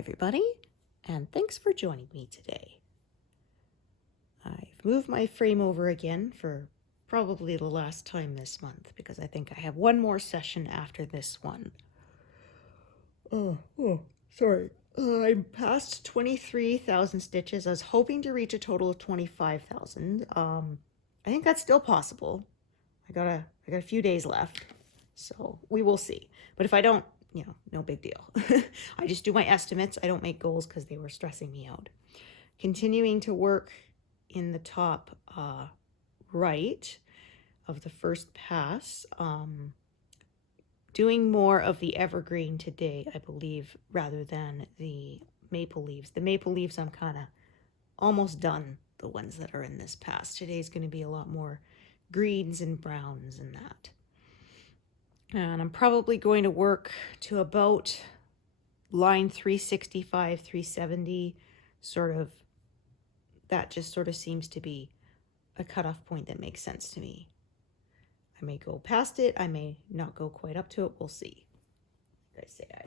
everybody, and thanks for joining me today. I've moved my frame over again for probably the last time this month because I think I have one more session after this one. Sorry. I'm past 23,000 stitches. I was hoping to reach a total of 25,000. I think that's still possible. I got a few days left, so we will see. But if I don't, no big deal. I just do my estimates. I don't make goals because they were stressing me out. Continuing to work in the top right of the first pass. Doing more of the evergreen today, I believe, rather than the maple leaves. The maple leaves, I'm kind of almost done, the ones that are in this pass. Today's going to be a lot more greens and browns and that. And I'm probably going to work to about line 365, 370, sort of. That just sort of seems to be a cutoff point that makes sense to me. I may go past it. I may not go quite up to it. We'll see. Like I say, I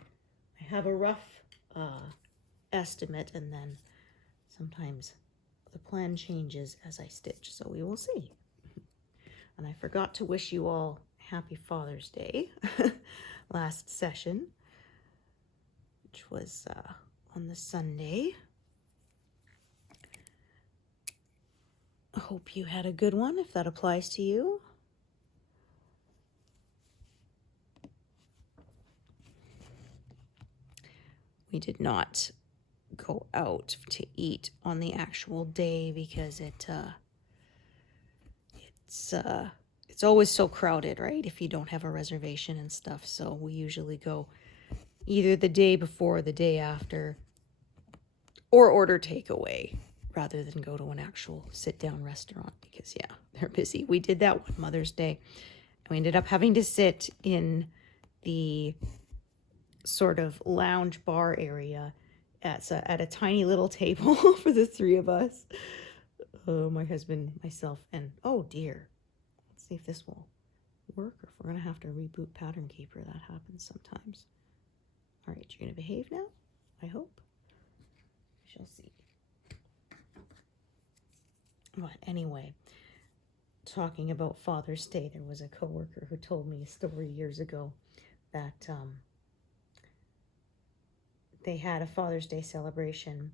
have a rough estimate, and then sometimes the plan changes as I stitch, so we will see. And I forgot to wish you all Happy Father's Day last session, which was on the Sunday. I hope you had a good one, if that applies to you. We did not go out to eat on the actual day because it's always so crowded, right? If you don't have a reservation and stuff. So we usually go either the day before or the day after, or order takeaway rather than go to an actual sit-down restaurant because, yeah, they're busy. We did that one Mother's Day. And we ended up having to sit in the sort of lounge bar area at a tiny little table for the three of us. My husband, myself, and oh dear. Let's see if this will work or if we're going to have to reboot Pattern Keeper. That happens sometimes. All right, you're going to behave now, I hope. We shall see. But anyway, talking about Father's Day, there was a coworker who told me a story years ago that they had a Father's Day celebration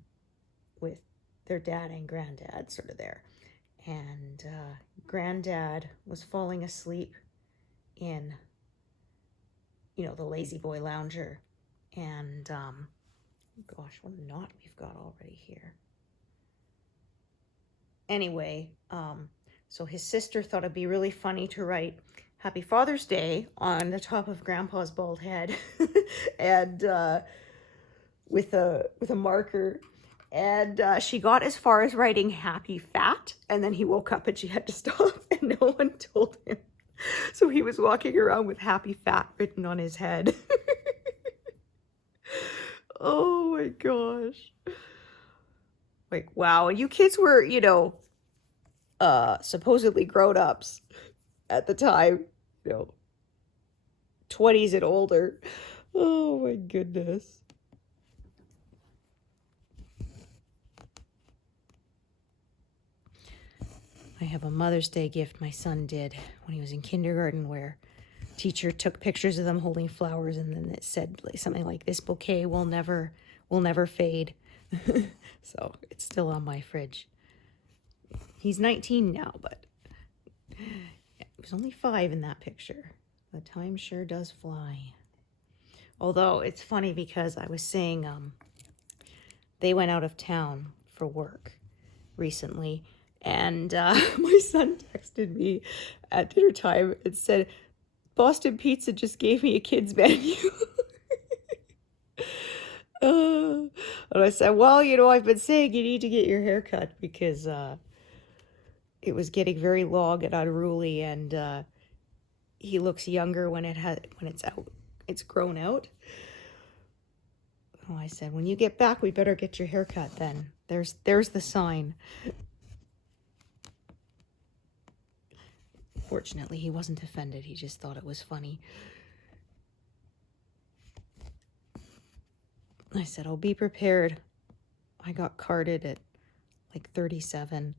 with their dad and granddad sort of there. And granddad was falling asleep in, the lazy boy lounger. And gosh, what a knot we've got already here. Anyway, so his sister thought it'd be really funny to write Happy Father's Day on the top of Grandpa's bald head and with a marker. And she got as far as writing Happy Fat, and then he woke up and she had to stop, and no one told him. So he was walking around with Happy Fat written on his head. Oh my gosh. Like, wow. And you kids were, supposedly grown-ups at the time, 20s and older. Oh my goodness. I have a Mother's Day gift my son did when he was in kindergarten where teacher took pictures of them holding flowers, and then it said something like, "This bouquet will never fade." So it's still on my fridge. He's 19 now, but he was only 5 in that picture. The time sure does fly. Although it's funny because I was saying they went out of town for work recently, and my son texted me at dinner time and said, "Boston Pizza just gave me a kid's menu." And I said, well, I've been saying you need to get your hair cut because it was getting very long and unruly, and he looks younger when it's out. It's grown out. Oh, I said, when you get back, we better get your hair cut then. There's the sign. Fortunately, he wasn't offended. He just thought it was funny. I said, "Oh, be prepared." I got carded at like 37.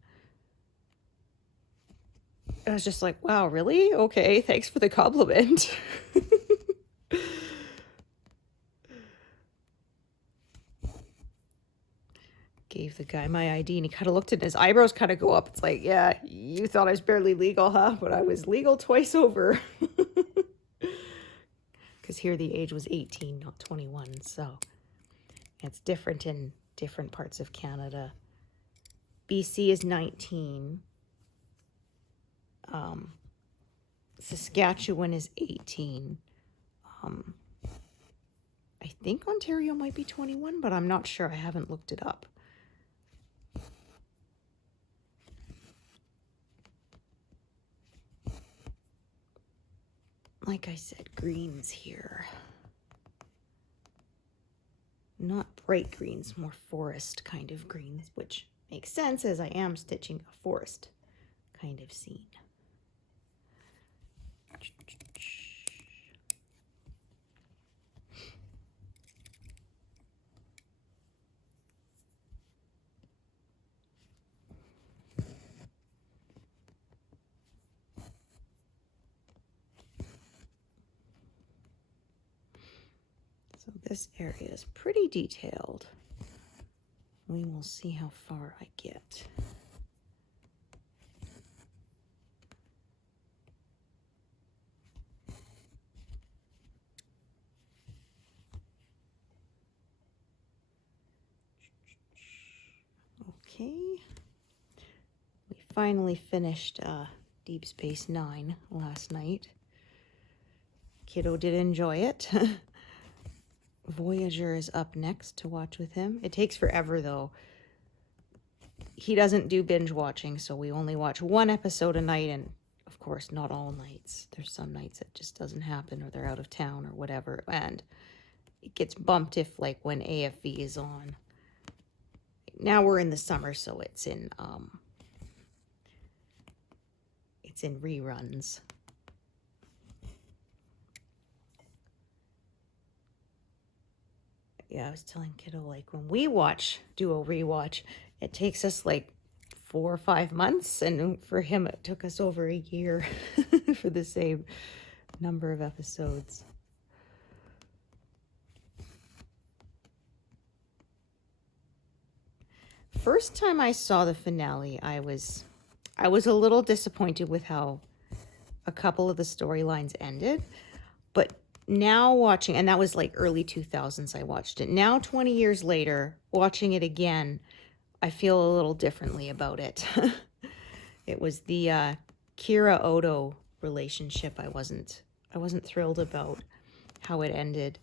I was just like, wow, really? Okay, thanks for the compliment. Gave the guy my ID and he kind of looked at his eyebrows kind of go up. It's like, yeah, you thought I was barely legal, huh? But I was legal twice over. Because here the age was 18, not 21. So it's different in different parts of Canada. BC is 19. Saskatchewan is 18. I think Ontario might be 21, but I'm not sure. I haven't looked it up. Like I said, greens here. Not bright greens, more forest kind of greens, which makes sense as I am stitching a forest kind of scene. So this area is pretty detailed. We will see how far I get. Okay. We finally finished Deep Space Nine last night. Kiddo did enjoy it. Voyager is up next to watch with him. It takes forever though. He doesn't do binge watching, so we only watch one episode a night, and of course not all nights. There's some nights it just doesn't happen, or they're out of town or whatever, and it gets bumped if like when AFV is on. Now we're in the summer, so it's in reruns. Yeah, I was telling Kiddo, like, when we do a rewatch, it takes us like 4 or 5 months, and for him it took us over a year for the same number of episodes. First time I saw the finale, I was a little disappointed with how a couple of the storylines ended, but now watching, and that was like early 2000s I watched it. Now 20 years later, watching it again, I feel a little differently about it. It was the Kira Odo relationship I wasn't thrilled about how it ended,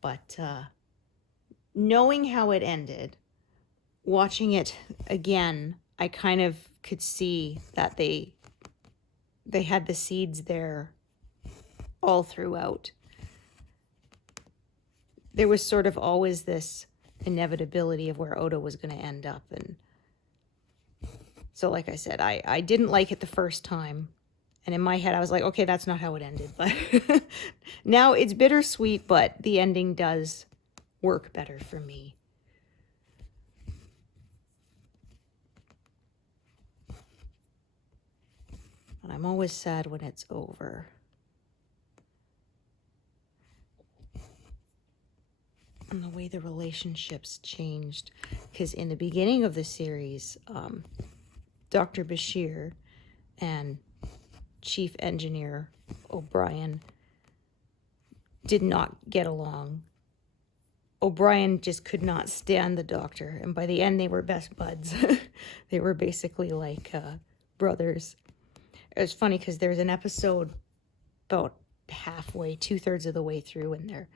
but knowing how it ended, watching it again, I kind of could see that they had the seeds there all throughout. There was sort of always this inevitability of where Odo was going to end up. And so, like I said, I didn't like it the first time. And in my head, I was like, okay, that's not how it ended. But now it's bittersweet, but the ending does work better for me. But I'm always sad when it's over. And the way the relationships changed. Because in the beginning of the series, Dr. Bashir and Chief Engineer O'Brien did not get along. O'Brien just could not stand the Doctor. And by the end, they were best buds. They were basically like brothers. It was funny because there's an episode about halfway, 2/3 of the way through, and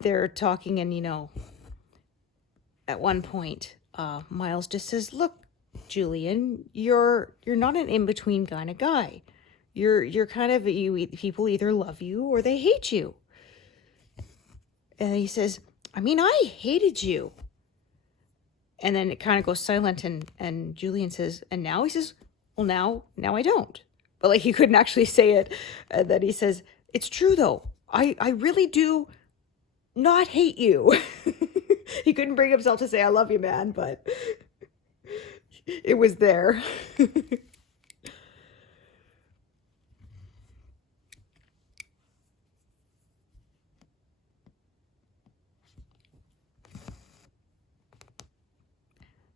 they're talking, and at one point Miles just says, look, Julian, you're not an in-between kind of guy. You're kind of, people either love you or they hate you. And he says, I mean, I hated you. And then it kind of goes silent, and Julian says, and now? He says, well, now I don't. But like he couldn't actually say it. And then he says, it's true though. I really do not hate you. He couldn't bring himself to say, I love you, man, but it was there.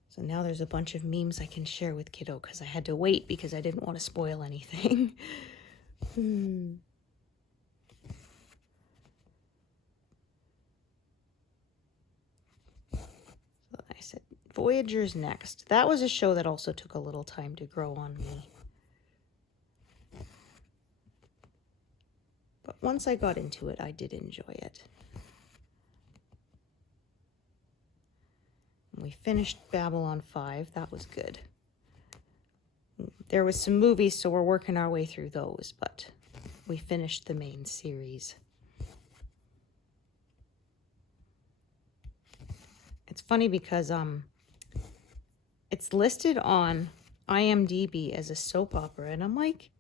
So now there's a bunch of memes I can share with Kiddo because I had to wait because I didn't want to spoil anything. So I said, Voyager's next. That was a show that also took a little time to grow on me. But once I got into it, I did enjoy it. We finished Babylon 5. That was good. There was some movies, so we're working our way through those, but we finished the main series. It's funny because it's listed on IMDb as a soap opera, and I'm like,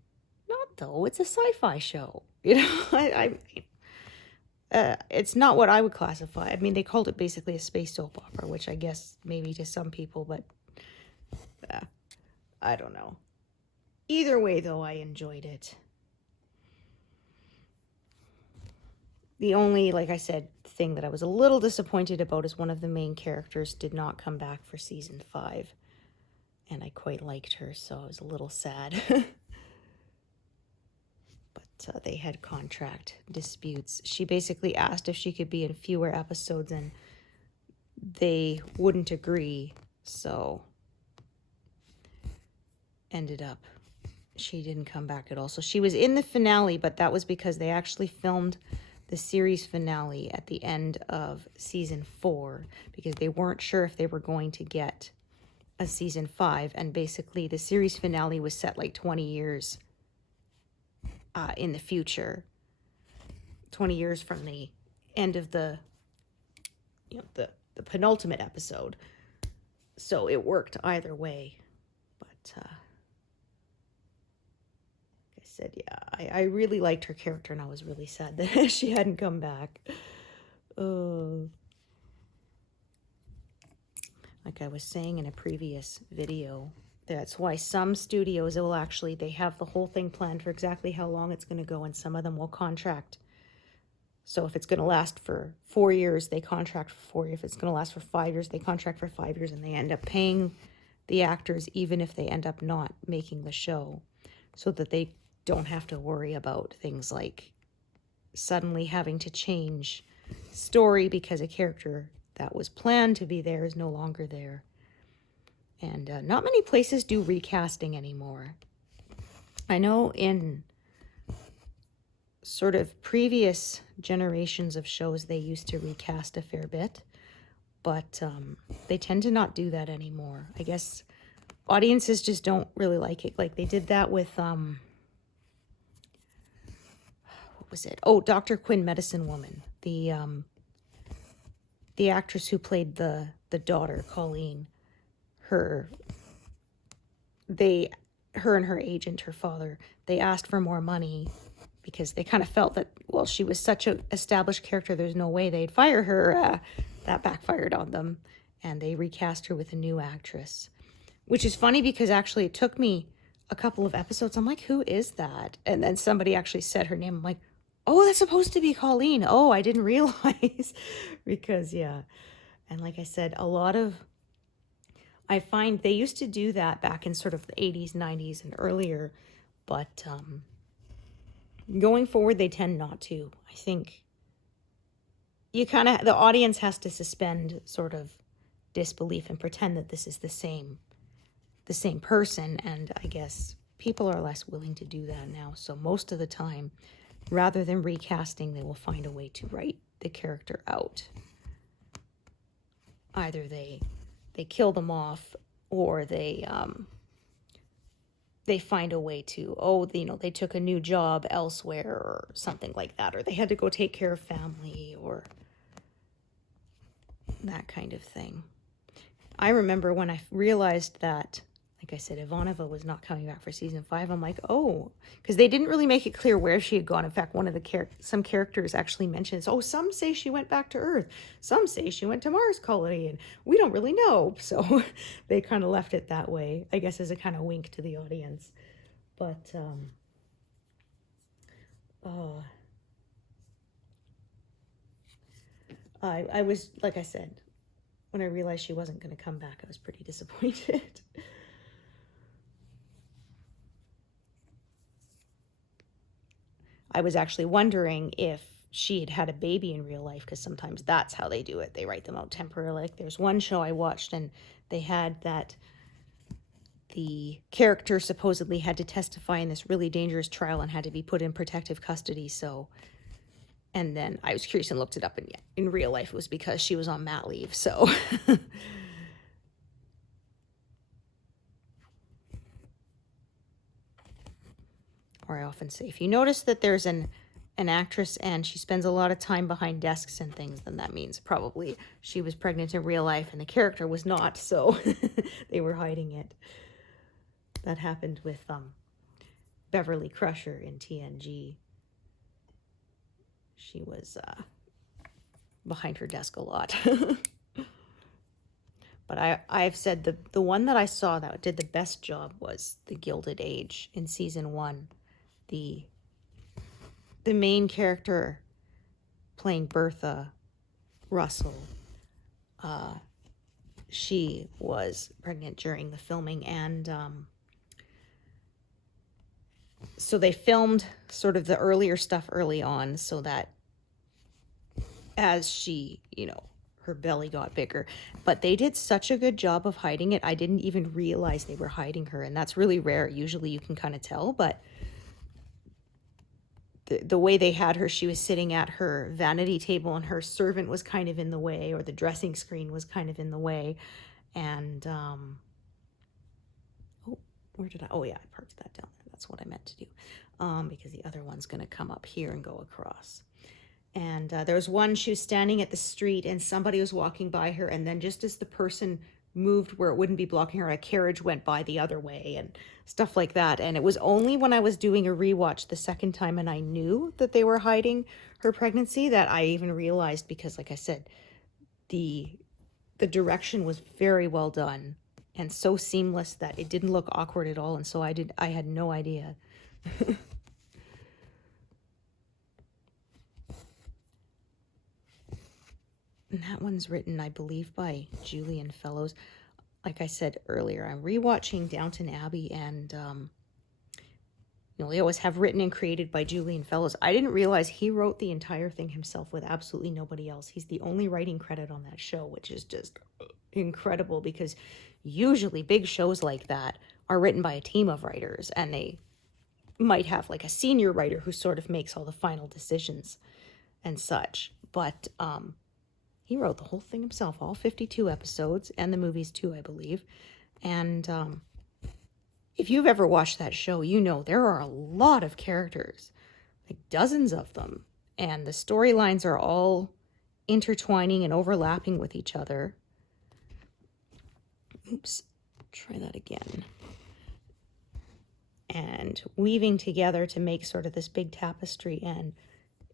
not though, it's a sci-fi show. You know, it's not what I would classify. I mean, they called it basically a space soap opera, which I guess maybe to some people, but I don't know. Either way, though, I enjoyed it. The only, like I said, thing that I was a little disappointed about is one of the main characters did not come back for season 5. And I quite liked her, so I was a little sad. But they had contract disputes. She basically asked if she could be in fewer episodes, and they wouldn't agree, so ended up she didn't come back at all. So she was in the finale, but that was because they actually filmed the series finale at the end of season 4 because they weren't sure if they were going to get a season 5, and basically the series finale was set like 20 years in the future, 20 years from the end of the penultimate episode, so it worked either way. But said, yeah, I really liked her character, and I was really sad that she hadn't come back. Like I was saying in a previous video, that's why some studios will actually, they have the whole thing planned for exactly how long it's going to go, and some of them will contract. So if it's going to last for 4 years, they contract for 4 years. If it's going to last for 5 years, they contract for 5 years, and they end up paying the actors even if they end up not making the show, so that they don't have to worry about things like suddenly having to change story because a character that was planned to be there is no longer there. And not many places do recasting anymore. I know in sort of previous generations of shows, they used to recast a fair bit, but they tend to not do that anymore. I guess audiences just don't really like it. Like they did that with what was it? Oh, Dr. Quinn, Medicine Woman. The actress who played the daughter, Colleen, her and her agent, her father, they asked for more money because they kind of felt that, well, she was such an established character, there's no way they'd fire her. That backfired on them, and they recast her with a new actress, which is funny because actually it took me a couple of episodes. I'm like, who is that? And then somebody actually said her name. I'm like, oh, that's supposed to be Colleen. Oh, I didn't realize. Because, yeah. And like I said, I find they used to do that back in sort of the 80s, 90s, and earlier. But going forward, they tend not to. I think the audience has to suspend sort of disbelief and pretend that this is the same person. And I guess people are less willing to do that now. So most of the time, rather than recasting, they will find a way to write the character out. Either they kill them off, or they find a way to, they took a new job elsewhere or something like that, or they had to go take care of family or that kind of thing. I remember when I realized that, like I said, Ivanova was not coming back for season 5. I'm like, oh, because they didn't really make it clear where she had gone. In fact, one of the some characters actually mentions, oh, some say she went back to Earth, some say she went to Mars colony, and we don't really know. So they kind of left it that way, I guess, as a kind of wink to the audience. But I was, like I said, when I realized she wasn't going to come back, I was pretty disappointed. I was actually wondering if she had had a baby in real life, because sometimes that's how they do it. They write them out temporarily. Like there's one show I watched, and they had that the character supposedly had to testify in this really dangerous trial and had to be put in protective custody. So, and then I was curious and looked it up, and in real life it was because she was on mat leave. So or I often say, if you notice that there's an actress and she spends a lot of time behind desks and things, then that means probably she was pregnant in real life and the character was not, so they were hiding it. That happened with Beverly Crusher in TNG. She was behind her desk a lot. But I've said the one that I saw that did the best job was The Gilded Age in season 1. The main character playing Bertha Russell, she was pregnant during the filming, and so they filmed sort of the earlier stuff early on, so that as she, her belly got bigger. But they did such a good job of hiding it, I didn't even realize they were hiding her, and that's really rare. Usually you can kind of tell, but the way they had her, she was sitting at her vanity table and her servant was kind of in the way, or the dressing screen was kind of in the way. And, where did oh yeah, I parked that down there. That's what I meant to do. Because the other one's going to come up here and go across. And there was one, she was standing at the street and somebody was walking by her, and then just as the person moved where it wouldn't be blocking her, a carriage went by the other way and stuff like that. And it was only when I was doing a rewatch the second time and I knew that they were hiding her pregnancy that I even realized, because like I said, the direction was very well done and so seamless that it didn't look awkward at all. And so I had no idea. And that one's written, I believe, by Julian Fellows. Like I said earlier, I'm rewatching Downton Abbey, and they always have written and created by Julian Fellows. I didn't realize he wrote the entire thing himself with absolutely nobody else. He's the only writing credit on that show, which is just incredible, because usually big shows like that are written by a team of writers, and they might have like a senior writer who sort of makes all the final decisions and such. But he wrote the whole thing himself, all 52 episodes, and the movies too, I believe. And if you've ever watched that show, there are a lot of characters, like dozens of them. And the storylines are all intertwining and overlapping with each other. Oops, try that again. And weaving together to make sort of this big tapestry, and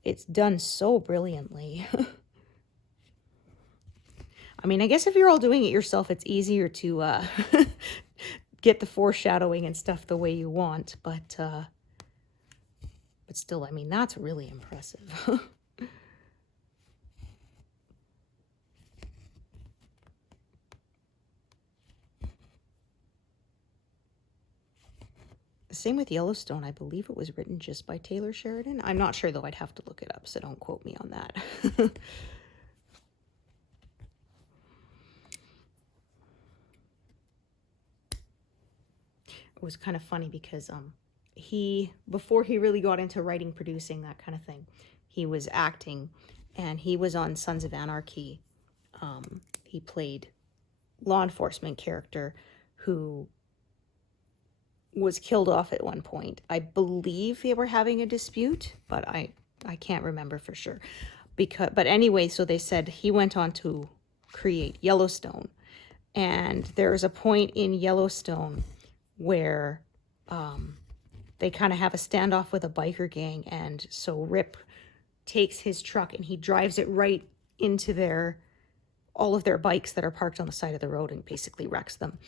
it's done so brilliantly. I mean, I guess if you're all doing it yourself, it's easier to get the foreshadowing and stuff the way you want. But still, I mean, that's really impressive. Same with Yellowstone. I believe it was written just by Taylor Sheridan. I'm not sure, though. I'd have to look it up, so don't quote me on that. It was kind of funny because before he really got into writing, producing, that kind of thing, he was acting, and he was on Sons of Anarchy. He played law enforcement character who was killed off at one point. I believe they were having a dispute, but I can't remember for sure. But anyway, so they said he went on to create Yellowstone, and there's a point in Yellowstone where they kind of have a standoff with a biker gang, and so Rip takes his truck and he drives it right into all of their bikes that are parked on the side of the road and basically wrecks them.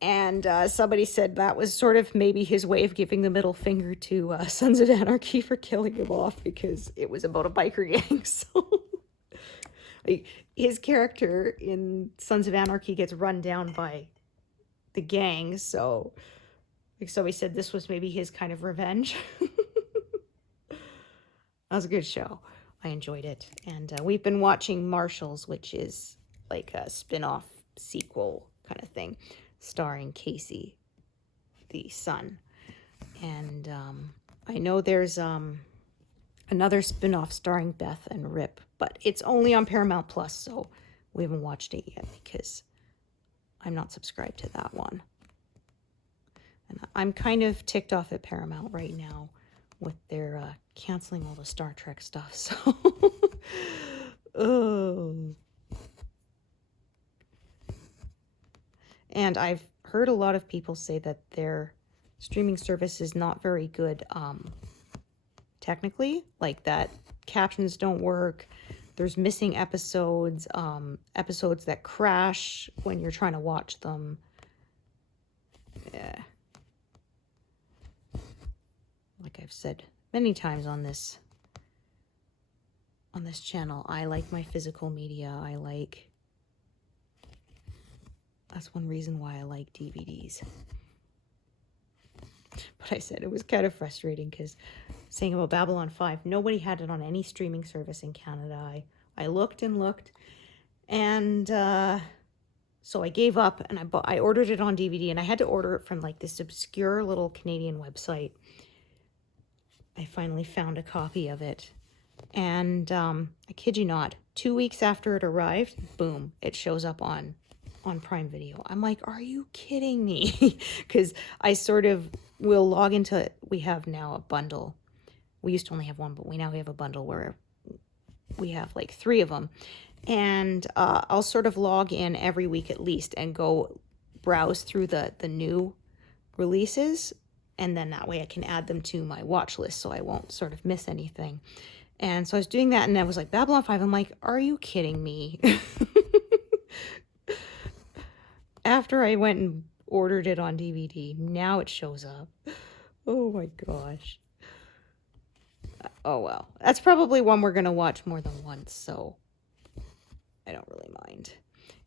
And somebody said that was sort of maybe his way of giving the middle finger to Sons of Anarchy for killing him off, because it was about a biker gang. So like, his character in Sons of Anarchy gets run down by the gang. So like somebody said this was maybe his kind of revenge. That was a good show. I enjoyed it. And we've been watching Marshals, which is like a spin-off sequel kind of thing, starring Casey, the son. And I know there's another spin-off starring Beth and Rip, but it's only on Paramount Plus, so we haven't watched it yet because I'm not subscribed to that one. And I'm kind of ticked off at Paramount right now with their canceling all the Star Trek stuff, so oh. And I've heard a lot of people say that their streaming service is not very good technically, like that captions don't work, there's missing episodes, episodes that crash when you're trying to watch them. Yeah. Like I've said many times on this channel, I like my physical media. That's one reason why I like DVDs. But I said it was kind of frustrating because saying about Babylon 5, nobody had it on any streaming service in Canada. I looked and looked, and so I gave up, and I ordered it on DVD, and I had to order it from like this obscure little Canadian website. I finally found a copy of it, and I kid you not, 2 weeks after it arrived, boom, it shows up on Prime Video. I'm like, are you kidding me? Because I sort of will log into, we have now a bundle. We used to only have one, but we now have a bundle where we have like 3 of them. And I'll sort of log in every week at least and go browse through the new releases. And then that way I can add them to my watch list so I won't sort of miss anything. And so I was doing that, and I was like, Babylon 5, I'm like, are you kidding me? After I went and ordered it on DVD, now it shows up. Oh my gosh. Oh well. That's probably one we're going to watch more than once, so I don't really mind.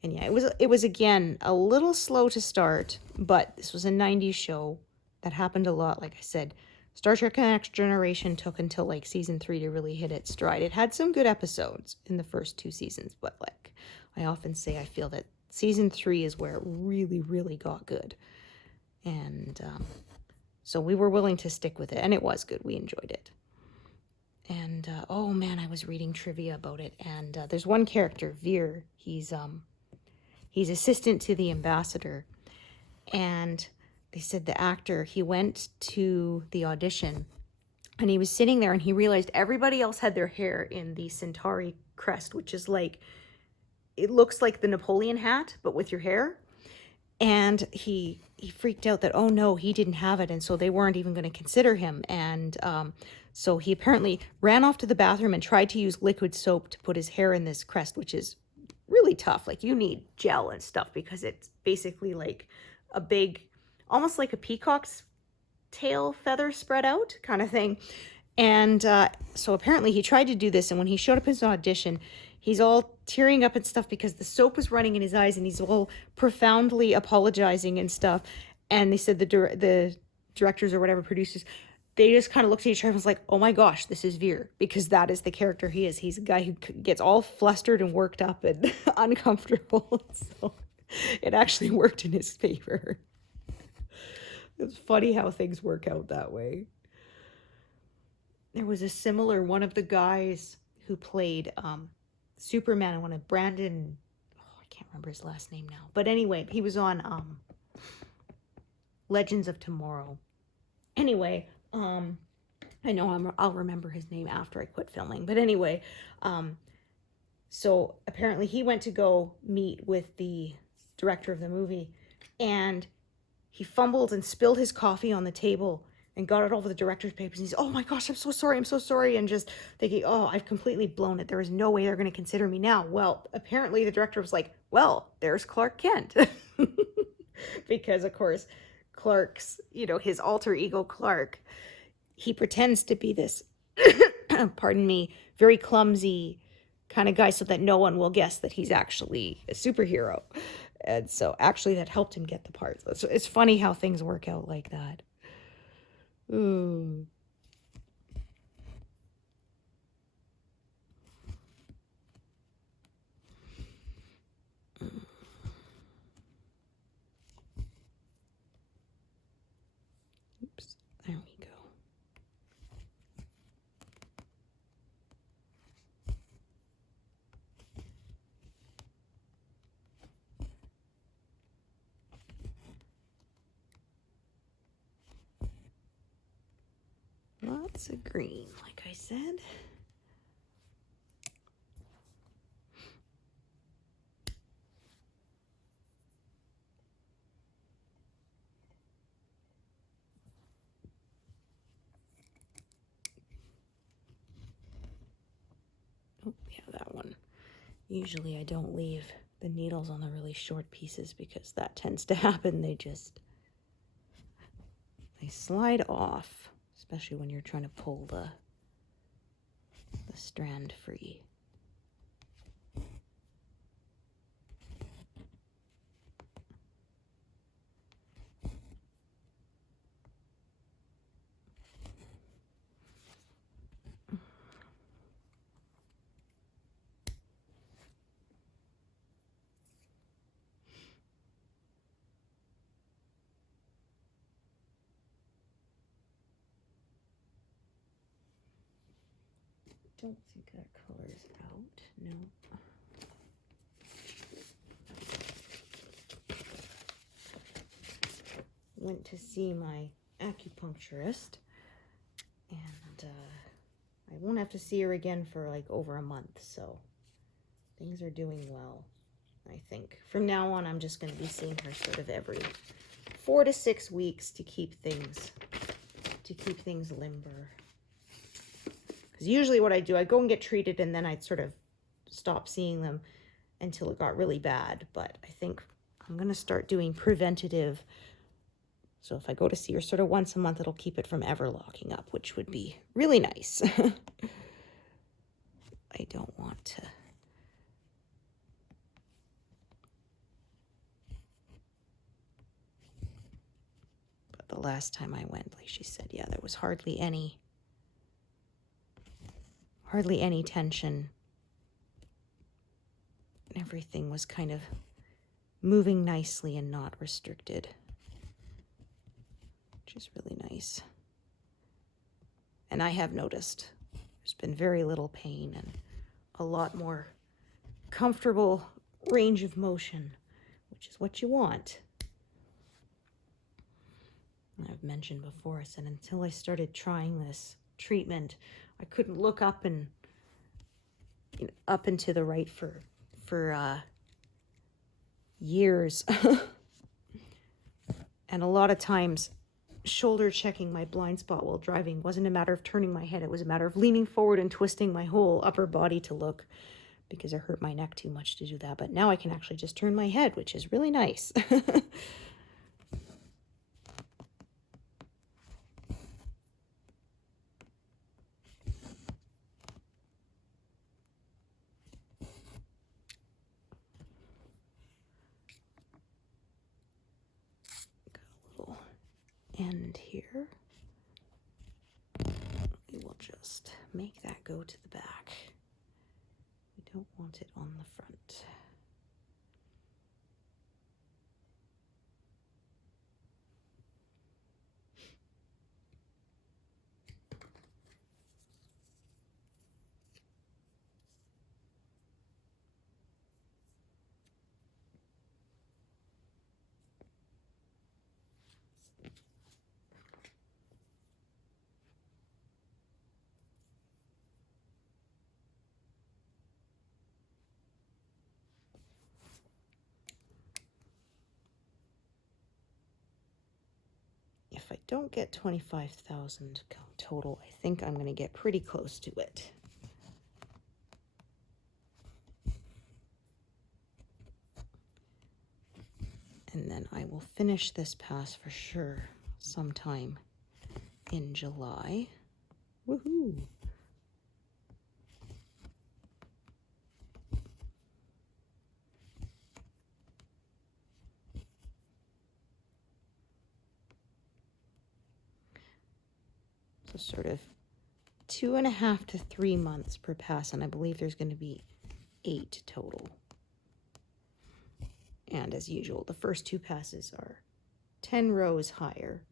And yeah, it was again a little slow to start, but this was a 90s show that happened a lot. Like I said, Star Trek Next Generation took until like season 3 to really hit its stride. It had some good episodes in the first 2 seasons, but like I often say, I feel that season 3 is where it really, really got good. And so we were willing to stick with it, and it was good. We enjoyed it. And oh man, I was reading trivia about it, and there's one character, Veer. He's assistant to the ambassador, and they said the actor, he went to the audition, and he was sitting there, and he realized everybody else had their hair in the Centauri crest, which is like, it looks like the Napoleon hat, but with your hair. And he freaked out that, oh no, he didn't have it, and so they weren't even going to consider him. And so he apparently ran off to the bathroom and tried to use liquid soap to put his hair in this crest, which is really tough. Like, you need gel and stuff because it's basically like a big, almost like a peacock's tail feather spread out kind of thing. And so apparently he tried to do this, and when he showed up in his audition, he's all tearing up and stuff because the soap was running in his eyes, and he's all profoundly apologizing and stuff. And they said the directors or whatever, producers, they just kind of looked at each other and was like, oh my gosh, this is Veer, because that is the character he is. He's a guy who gets all flustered and worked up and uncomfortable. So it actually worked in his favor. It's funny how things work out that way. There was a similar, one of the guys who played Superman, and one of Brandon, I can't remember his last name now, but anyway, he was on Legends of Tomorrow. Anyway, I know I'll remember his name after I quit filming, but anyway, so apparently he went to go meet with the director of the movie, and he fumbled and spilled his coffee on the table and got it all over the director's papers. And he's, oh my gosh, I'm so sorry. And just thinking, oh, I've completely blown it. There is no way they're going to consider me now. Well, apparently the director was like, well, there's Clark Kent. Because, of course, Clark's, his alter ego Clark, he pretends to be this, pardon me, very clumsy kind of guy so that no one will guess that he's actually a superhero. And so actually that helped him get the part. So it's funny how things work out like that. Ooh. Oops, there we go. Lots of green, like I said. Oh, yeah, that one. Usually I don't leave the needles on the really short pieces because that tends to happen. They slide off, especially when you're trying to pull the strand free. Don't think that color's out. No. Went to see my acupuncturist, and I won't have to see her again for like over a month, so things are doing well, I think. From now on, I'm just going to be seeing her sort of every 4 to 6 weeks to keep things limber. Because usually what I do, I go and get treated, and then I'd sort of stop seeing them until it got really bad. But I think I'm going to start doing preventative. So if I go to see her sort of once a month, it'll keep it from ever locking up, which would be really nice. I don't want to. But the last time I went, like she said, yeah, there was hardly any tension. Everything was kind of moving nicely and not restricted, which is really nice. And I have noticed there's been very little pain and a lot more comfortable range of motion, which is what you want. I've mentioned before, I said until I started trying this treatment, I couldn't look up and to the right for years. And a lot of times shoulder checking my blind spot while driving wasn't a matter of turning my head. It was a matter of leaning forward and twisting my whole upper body to look, because it hurt my neck too much to do that. But now I can actually just turn my head, which is really nice. End here. We will just make that go to the back. We don't want it on the front. I don't get 25,000 total, I think I'm going to get pretty close to it. And then I will finish this pass for sure sometime in July. Woohoo! So sort of 2.5 to 3 months per pass, and I believe there's going to be 8 total. And as usual, the first 2 passes are 10 rows higher.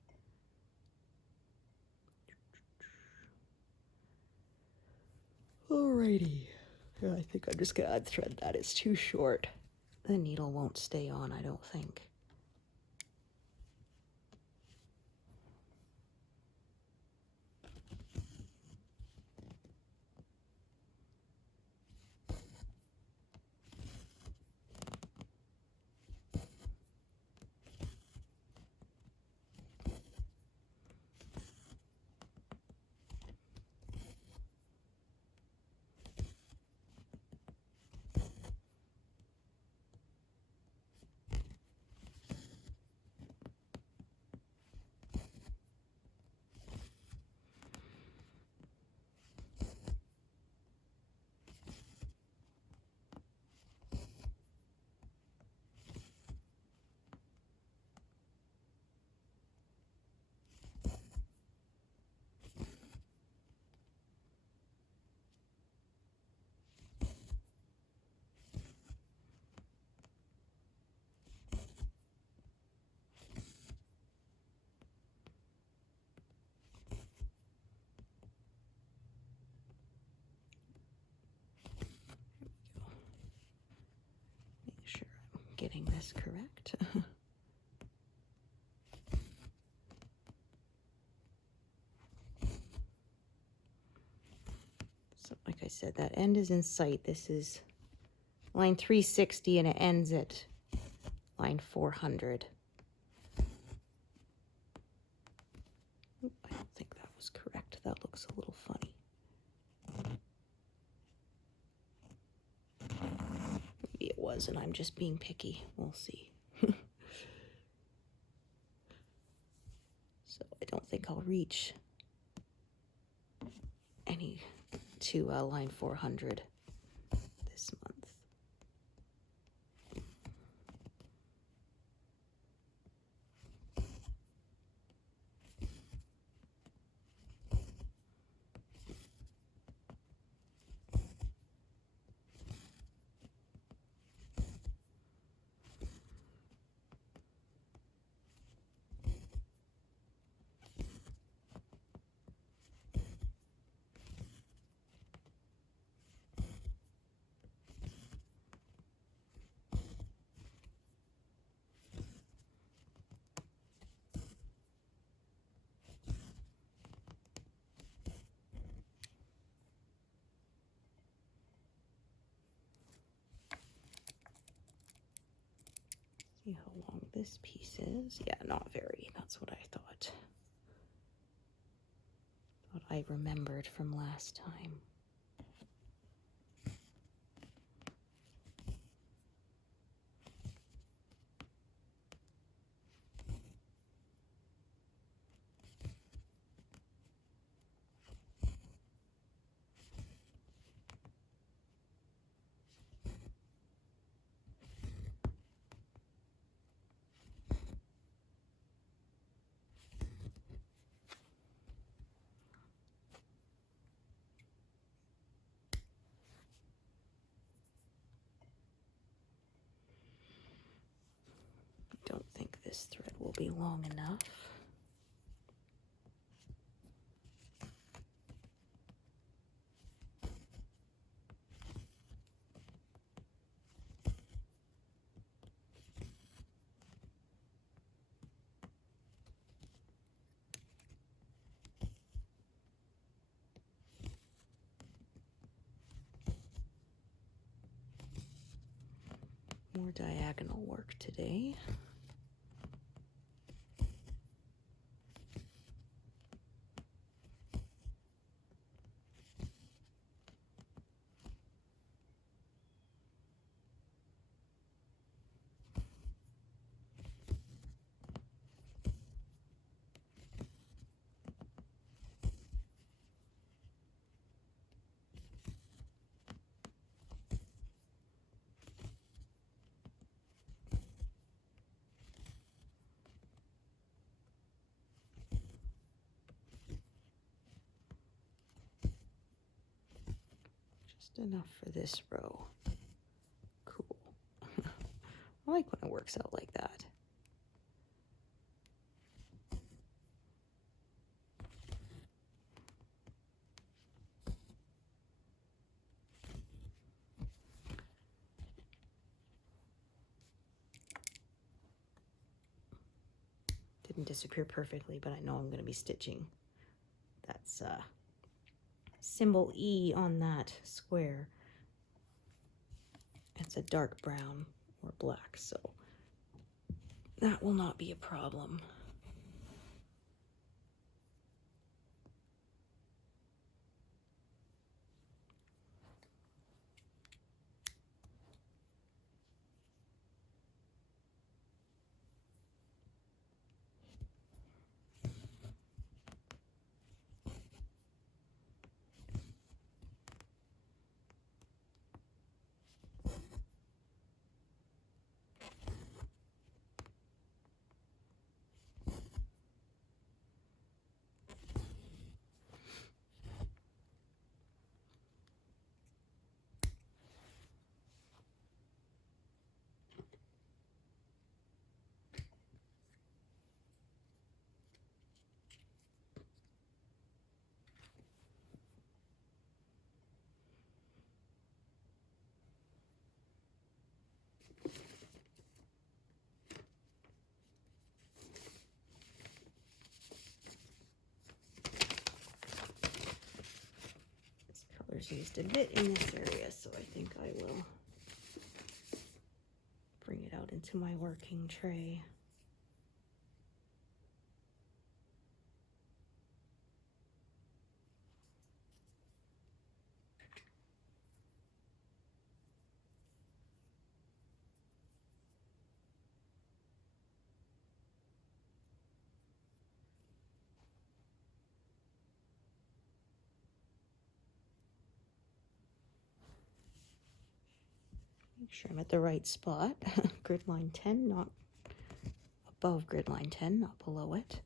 Alrighty. Yeah, I think I'm just going to unthread that. It's too short. The needle won't stay on, I don't think. Make sure I'm getting this correct. So like I said, that end is in sight. This is line 360 and it ends at line 400. Oop, I don't think that was correct. That looks a little funny. Maybe it was and I'm just being picky. We'll see. So I don't think I'll reach any to line 400 this month. See how long this piece is. Yeah, not very. That's what I thought. Thought I remembered from last time. Don't think this thread will be long enough. More diagonal work today. Just enough for this row. Cool. I like when it works out like that. Didn't disappear perfectly, but I know I'm going to be stitching. That's symbol E on that square. It's a dark brown or black, so that will not be a problem. Colors used a bit in this area, so I think I will bring it out into my working tray. Make sure I'm at the right spot. Grid line 10, not above grid line 10, not below it.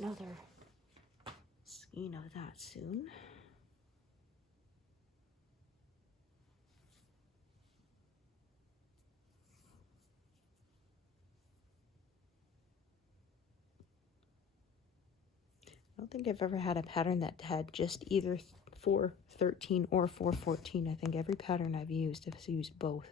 Another skein of that soon. I don't think I've ever had a pattern that had just either 413 or 414. I think every pattern I've used both.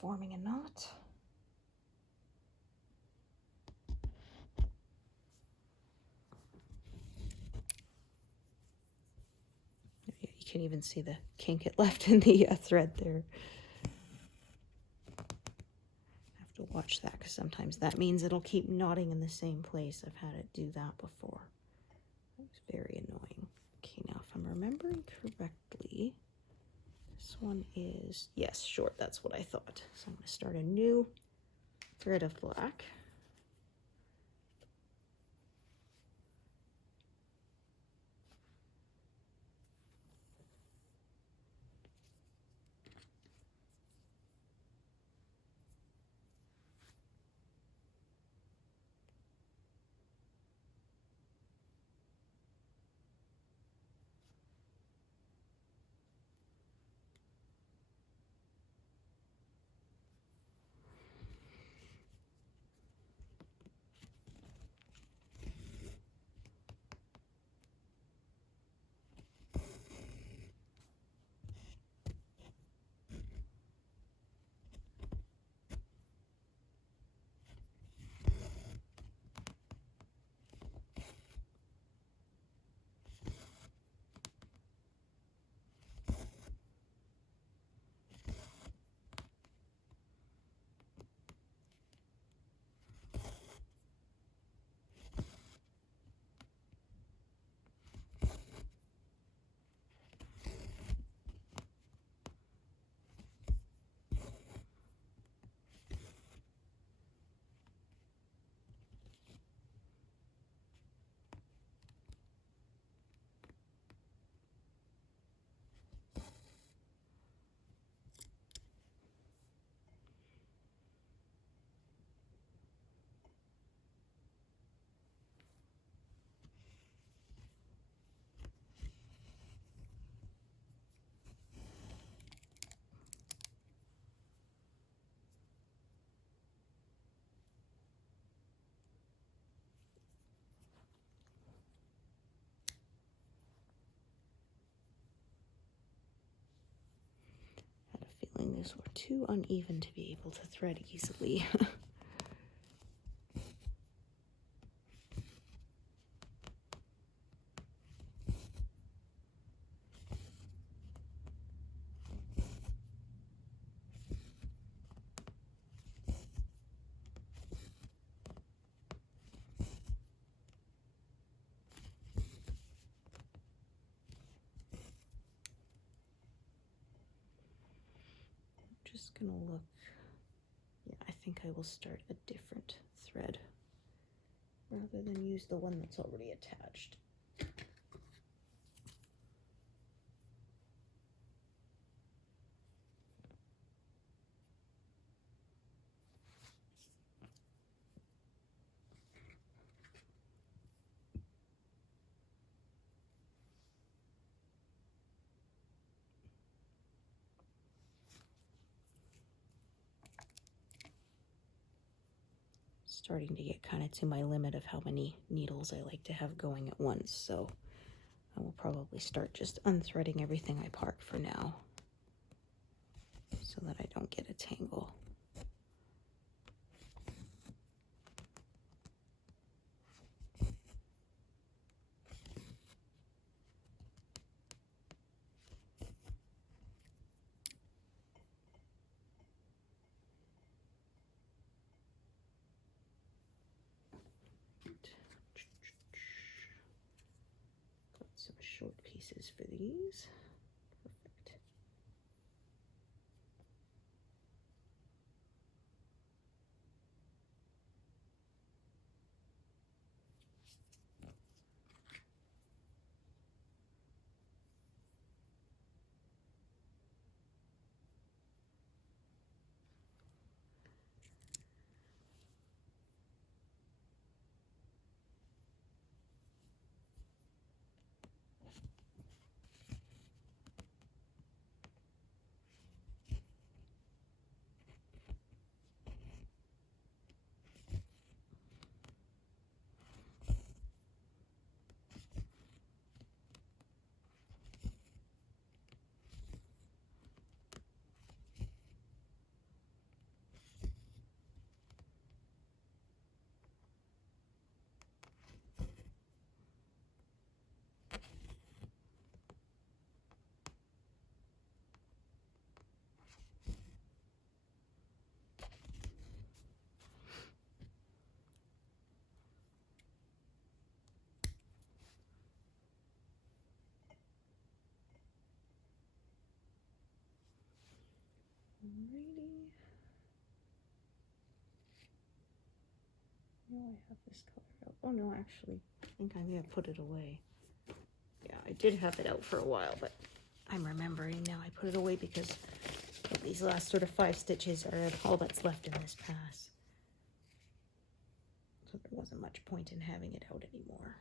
forming a knot. You can even see the kink it left in the thread there. I have to watch that because sometimes that means it'll keep knotting in the same place. I've had it do that before. It was very annoying. Okay, now if I'm remembering correctly, this one is, yes, short. That's what I thought. So I'm going to start a new thread of black. Feeling these were too uneven to be able to thread easily. Just gonna look. Yeah, I think I will start a different thread rather than use the one that's already attached. Starting to get kind of to my limit of how many needles I like to have going at once, so I will probably start just unthreading everything I part for now so that I don't get a tangle. Got some short pieces for these. Perfect. I have this color out. Oh no, actually, I think I'm gonna put it away. Yeah, I did have it out for a while, but I'm remembering now I put it away because these last sort of 5 stitches are all that's left in this pass. So there wasn't much point in having it out anymore.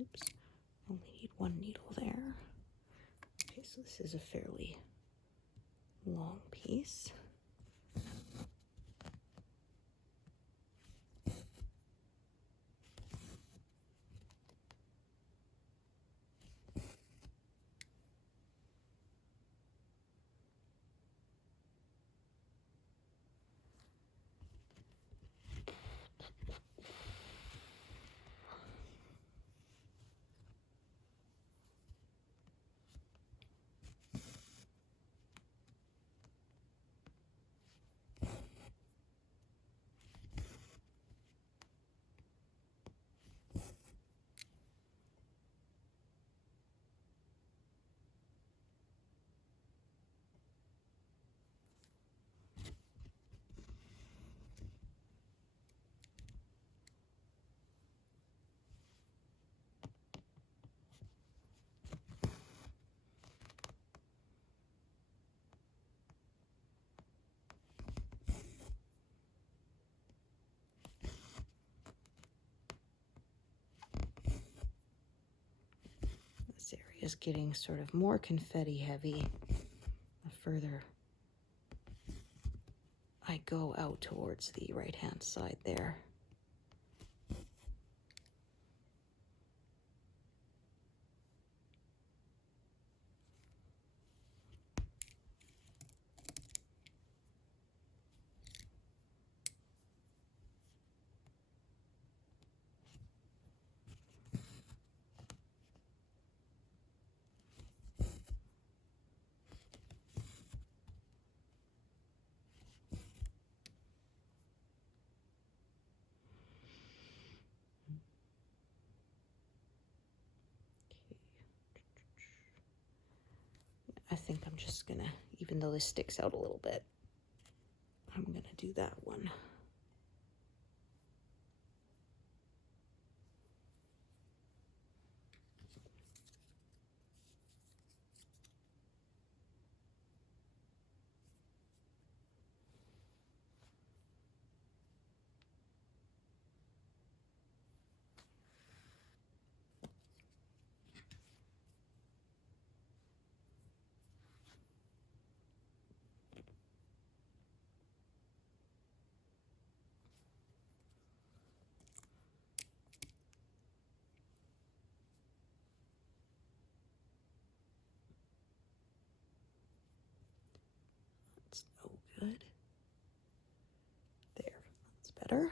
Oops, only need 1 needle there. Okay, so this is a fairly long piece. This area is getting sort of more confetti heavy the further I go out towards the right-hand side there. think I'm just gonna, even though this sticks out a little bit, I'm gonna do that one. That's no good. There, that's better.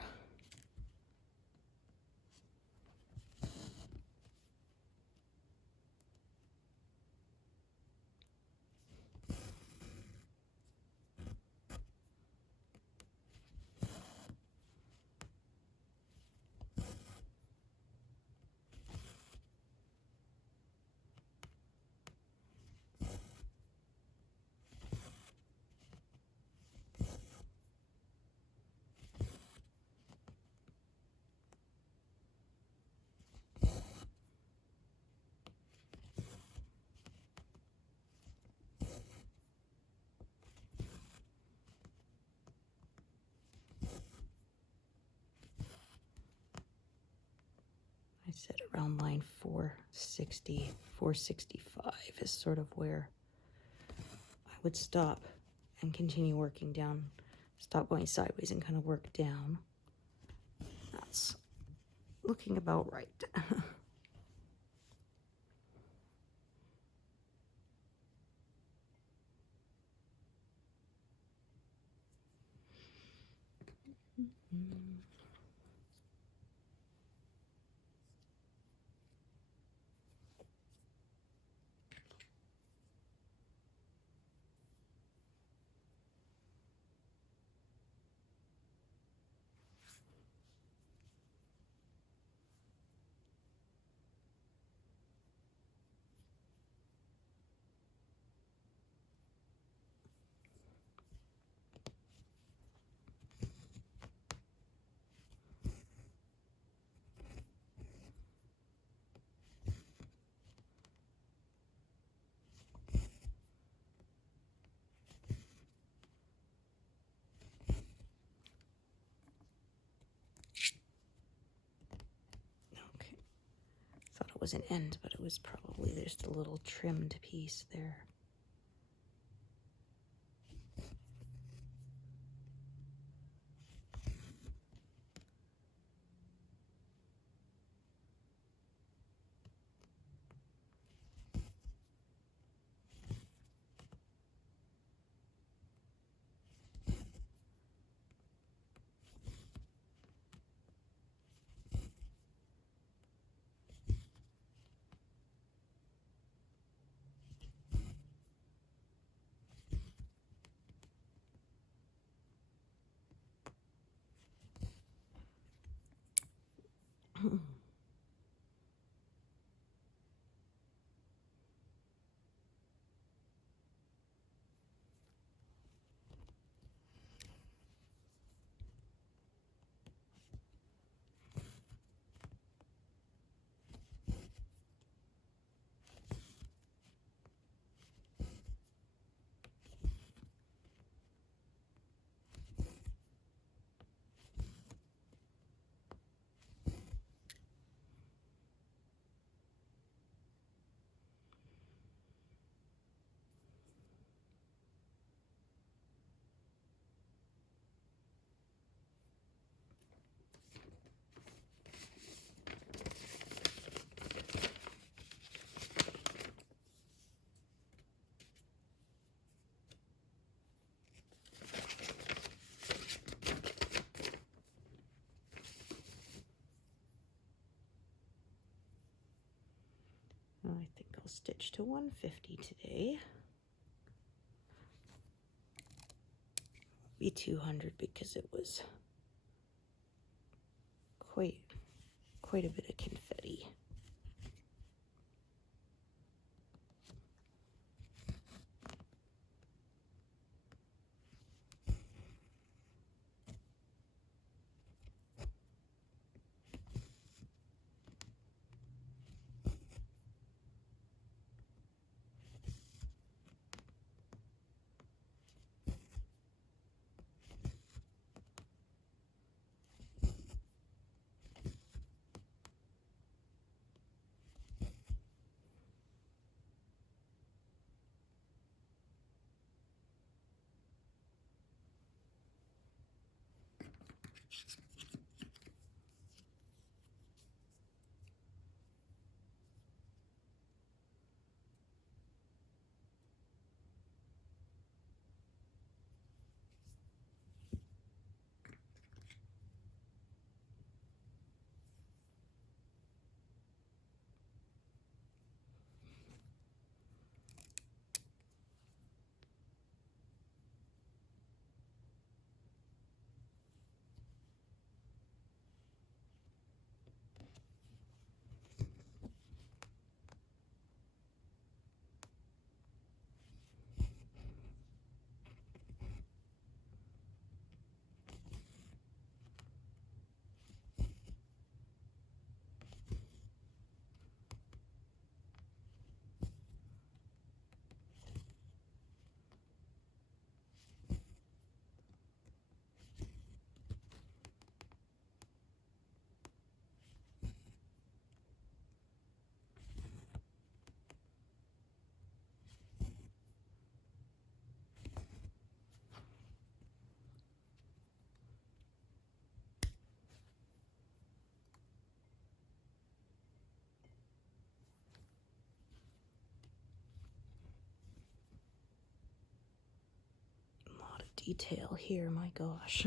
I said around line 460, 465 is sort of where I would stop and continue working down, stop going sideways and kind of work down. That's looking about right. Thought it was an end, but it was probably just a little trimmed piece there. I think I'll stitch to 150 today. Be 200 because it was quite a bit of confetti. detail here, my gosh.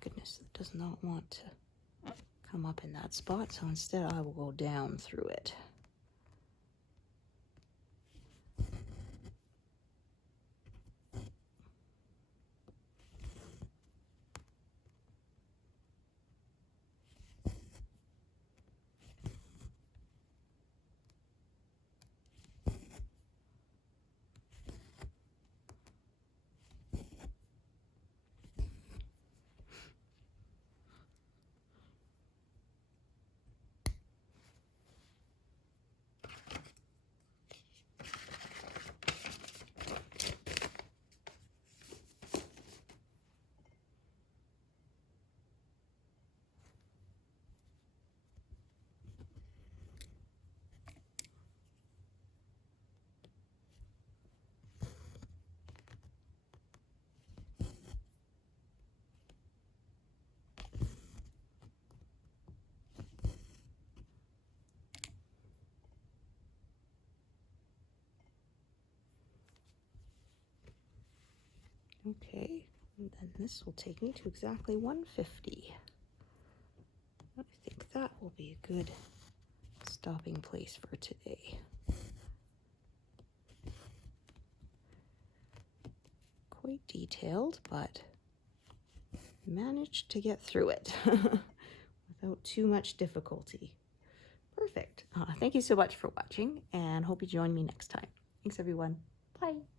Goodness, it does not want to come up in that spot, so instead I will go down through it. Okay, and then this will take me to exactly 150. I think that will be a good stopping place for today. quite detailed, but managed to get through it without too much difficulty. Perfect. Thank you so much for watching, and hope you join me next time. Thanks, everyone. Bye.